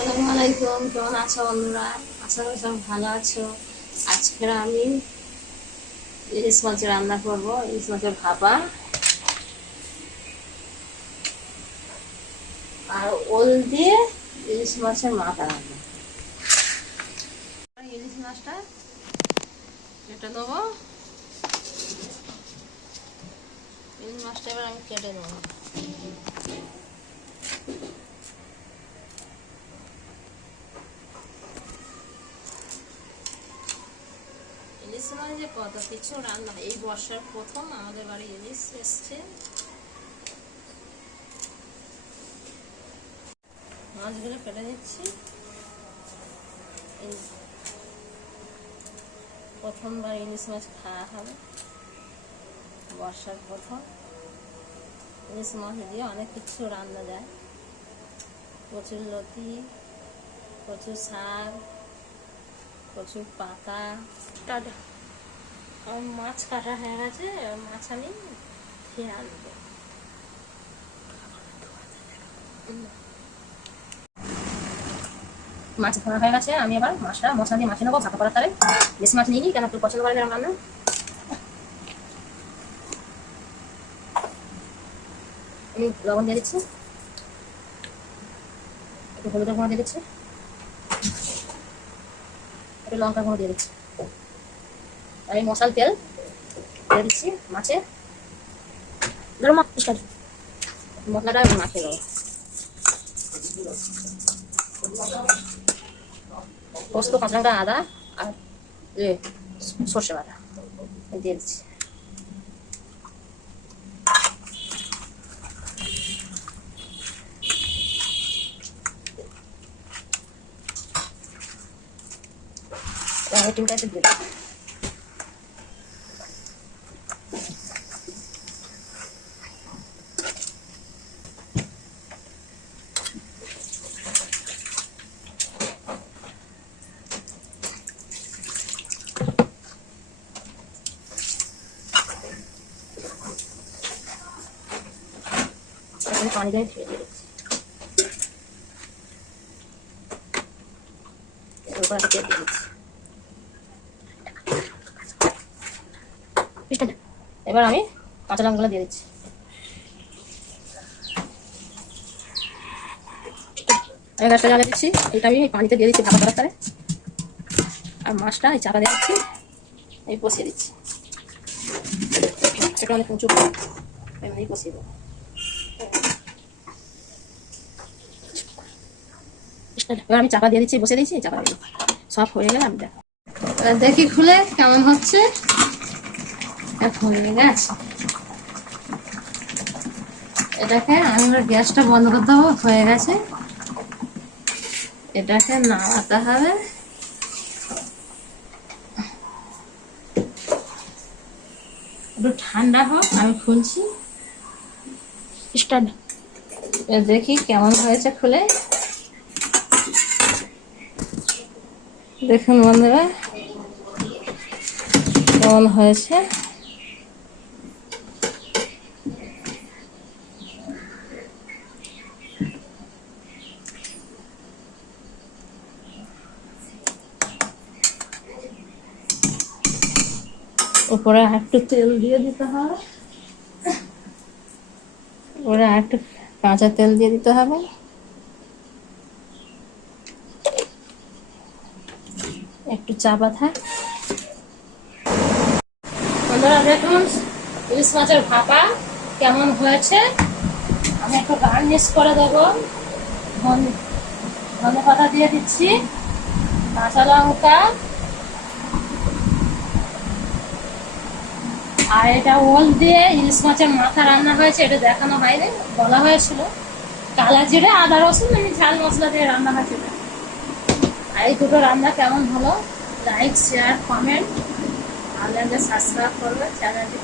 আসসালামু আলাইকুম, কেমন আছো বন্ধুরা? আশা করি সব ভালো আছো। আজকে আমি ইলিশ মাছ রান্না করব। ইলিশ মাছের ভাপা আর ওল দিয়ে ইলিশ মাছের মাথা রান্না। ইলিশ মাছটা কেটে দেবো। ইলিশ মাছটা এবার আমি কেটে দেবো। ইলিশ মাছ যে কত কিছু রান্না, এই বর্ষার প্রথম আমাদের বাড়ি ইলিশ এসছে। মাছগুলো কেটে দিচ্ছি। প্রথমবার ইলিশ মাছ খাওয়া হবে, বর্ষার প্রথম। ইলিশ মাছ দিয়ে অনেক কিছু রান্না যায়, কচুর লতি, কচুর শাক, কচুর পাতা। আমার মাছ কাটা হয়ে গেছে, মাছ আমি ধুয়ে আনবো। মাছ ধরা হয়ে গেছে, আমি এবার মাছটা মশলা দিয়ে মাখিয়ে নেবো ভাপা করার তারে। বেশি মাছ নিইনি, কেন একটু পছন্দ করেন এরকম রান্না। আমি লবণ দিয়ে দিচ্ছি, একটু হলুদের গুঁড়ো দিয়ে দিচ্ছি, একটু লঙ্কা গুঁড়ো দিয়ে দিচ্ছি, আর এই মশলার তেল দিয়ে দিচ্ছি মাছে। মশলাটা আমি মাখিয়ে দেবো। পোস্ত, কাঁচা লঙ্কা, আদা আর সর্ষে বাটা দিয়ে দিচ্ছি। টিমটা একটু দিয়ে দিচ্ছি। পানি দিয়ে ধুয়ে দিয়ে দিচ্ছি। এবার আমি কাঁচা লঙ্কাগুলো দিয়ে দিচ্ছি। আমি গ্যাসটা জ্বালিয়ে দিচ্ছি, এটা আমি পানিতে দিয়ে দিচ্ছি ভাপা করার তারে। আর মাছটা এই চাপা দিয়ে দিচ্ছি, এই কষিয়ে দিচ্ছি। সেটা অনেক উঁচু এমনি কষিয়ে দেবো। এবার আমি চাপা দিয়ে দিচ্ছি, বসে দিচ্ছি, চাপা দিয়ে সব হয়ে গেলে আমি দেখি খুলে কেমন হচ্ছে। হয়ে গেছে, এটাকে আমি এবার গ্যাসটা বন্ধ করে দেবো। হয়ে গেছে, এটাকে নামাতে হবে। একটু ঠান্ডা হোক, আমি খুলছি। স্টার্ট। দেখি কেমন হয়েছে খুলে। দেখুন বন্ধুরা কেমন হয়েছে। উপরে একটু তেল দিয়ে দিতে হবে, উপরে একটু কাঁচা তেল দিয়ে দিতে হবে। একটু চাপা থাক। বন্ধুরা দেখুন ইলিশ মাছের ভাপা কেমন হয়েছে। আমি একটু গার্নিশ করে দেবো। ধনে পাতা দিয়ে দিচ্ছি, কাঁচা লঙ্কা, আর এটা ওল দিয়ে ইলিশ মাছের মাথা রান্না হয়েছে। এটা দেখানো হয়নি, বলা হয়েছিল। কালা জিরে, আদা, রসুন, আমি ঝাল মশলা দিয়ে রান্না হয়েছে। আর এই দুটো রান্না কেমন হলো, লাইক, শেয়ার, কমেন্ট, আর সাবস্ক্রাইব করবে চ্যানেলটি।